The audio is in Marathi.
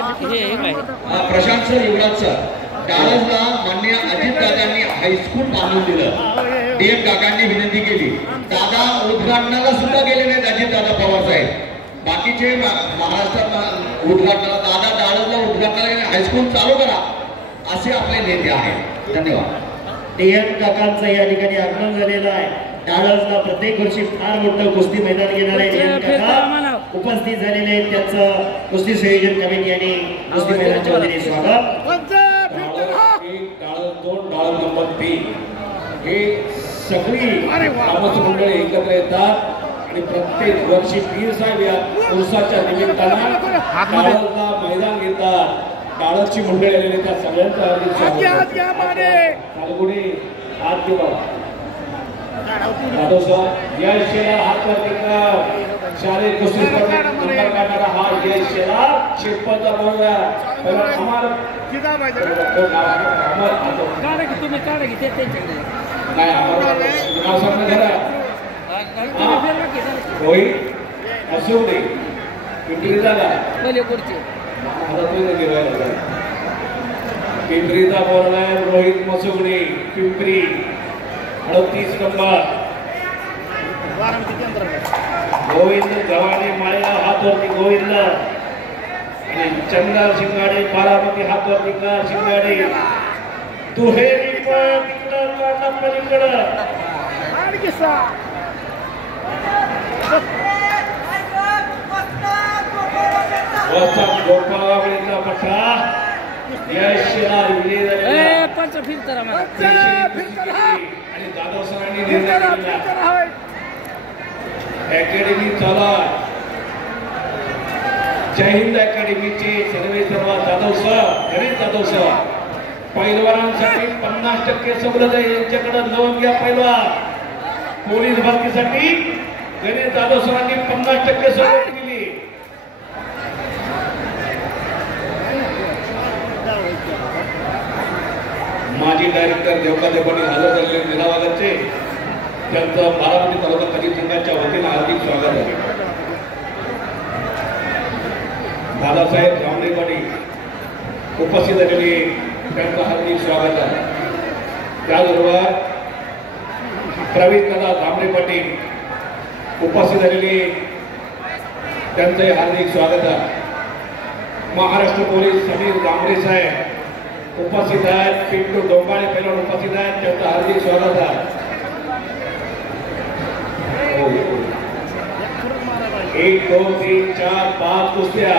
प्रशांत सर, युवराज सर, डाळसला मान्य अजितदादांनी हायस्कूल बांधून दिलं. डीएम काकांनी विनंती केली. दादा उद्घाटनाला सुद्धा गेले नाहीत अजितदादा पवार साहेब. बाकीचे महाराष्ट्रात उद्घाटनाला, दादा डाळसला उद्घाटनाला हायस्कूल चालू करा असे आपले नेते आहेत. धन्यवाद. डीएम काकांचं या ठिकाणी आगमन झालेलं आहे. डाळसला प्रत्येक वर्षी फार मोठं कुस्ती मैदान घेणार आहे. डीएम काका उपस्थित झालेले आहेत. त्यांचं कुस्ती संयोजन कमिटी आणि कुस्ती मैदानाच्या वतीने स्वागत. डाळस 2 डाळस नंबर 3 हे सगळी ग्रामस्थ मंडळी एकत्र येतात आणि प्रत्येक वर्षी पीर साहेब या उर्साच्या निमित्तानं डाळसला मैदान घेतात. डाळसची मंडळी आलेली त्या सगळ्यांचं हार्दिक स्वागत. हात घे बाबा. जाधव सर, यश शेलार हात वरती कर. शालेय कुस्ती स्पर्धेत नंबर काढणारा हा यश शेलार शेतपळचा बरोबर रोहित असुदे पिंपरीचा पिंपरीचा बोलला रोहित मसुगडे पिंपरी 38 नंबर. गोविंद गव्हाणे माळेला हात वरती गोविंद आणि चंद्र शिंगाडे बारामती हात वरती कर. शिंगाडे दुहेरी पण तिकडं पलीकडं गोपाळवाडीचा पठा. यश शेलार विजय झालेला आणि जाधव सरांनी निर्णय घेतला. अकॅडमी चला. जय हिंद अकॅडमीचे सर्व जाधव सर, गणेश जाधव सर. पैलवानांसाठी 50% सवलत आहे यांच्याकडे. नोंद घ्या पैलवान. पोलीस भरतीसाठी गणेश जाधव सरांनी 50% सवलत दिली. माजी डायरेक्टर देवकाते पाटील हजर झालेले निरावागरचे त्यांचं बारामती तालुका कधी संघाच्या वतीनं हार्दिक स्वागत आहे. दादासाहेब जांभळे पाटील उपस्थित झालेले त्यांचं हार्दिक स्वागत आहे. त्याचबरोबर प्रवीण दादा जांभळे पाटील उपस्थित झालेले त्यांचंही हार्दिक स्वागत आहे. महाराष्ट्र पोलीस समीर जांभळे साहेब उपस्थित आहेत. पिंटू डोंबाळे पैलवान उपस्थित आहेत. त्यांचं हार्दिक स्वागत आहे. 1 2 3 4 5 कुस्त्या